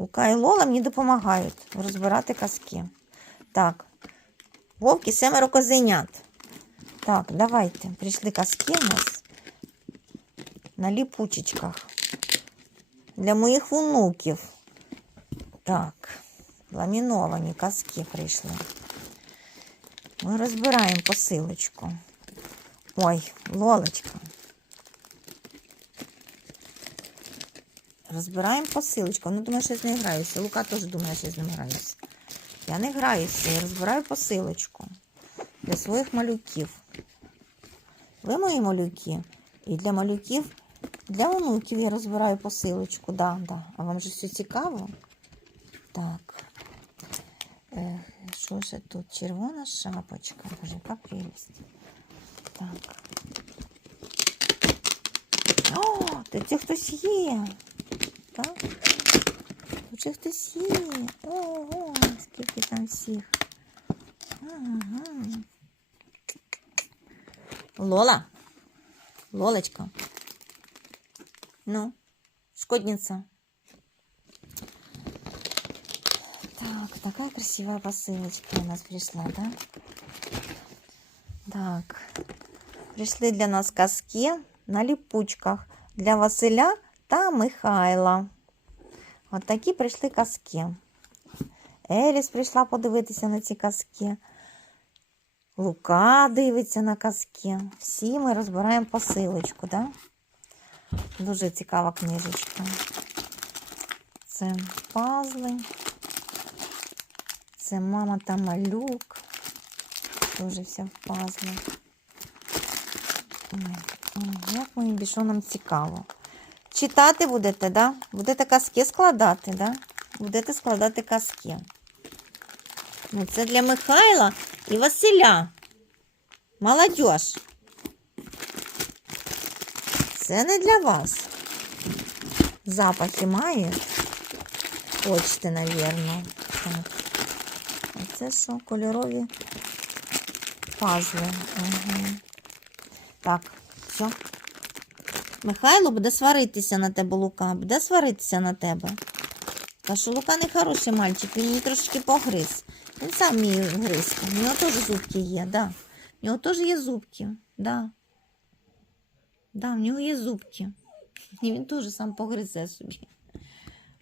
Лука і Лола мені допомагають розбирати казки. Так. Вовки семеро козенят. Так, давайте. Прийшли казки у нас на ліпучечках. Для моїх внуків. Так, ламіновані казки прийшли. Ми розбираємо посилочку. Ой, Лолочка. Розбираємо посилочку. Ну, думаю, що з нею граюся. Лука теж думає, що я з ним граюся. Я не граюся, я розбираю посилочку для своїх малюків. Ви мої малюки. І для малюків, для онуків я розбираю посилочку. Да, да. А вам же все цікаво? Так. Що ж тут? Червона шапочка. Боже, яка прелість. Так. О, тут хтось є. Так? Тут же хтось є. Ого, скільки там всіх. Ага. Лола. Лолочка. Ну, шкодница. Так, такая красивая посылочка у нас пришла, да? Так. Прийшли для нас казки на ліпучках для Василя та Михайла. От такі прийшли казки. Еліс прийшла подивитися на ці казки. Лука дивиться на казки. Всі ми розбираємо посилочку, да? Дуже цікава книжечка. Це пазли. Це мама та малюк. Дуже вся в ой, Як моїм бішонам цікаво. Читати будете, да? Будете казки складати, да? Будете складати казки. Ну, це для Михайла і Василя. Молодіж. Це не для вас. Запахи має. Хочете, навірно. А це що? Кольорові пазли. Угу. Так, все. Михайло буде сваритися на тебе, Лука. Буде сваритися на тебе. Та що Лука не хороший мальчик, він мені трошечки погриз. Він сам вміє гризти. У нього теж зубки є, да. У нього теж є зубки, да. Да, в нього є зубки. І він теж сам погризе собі.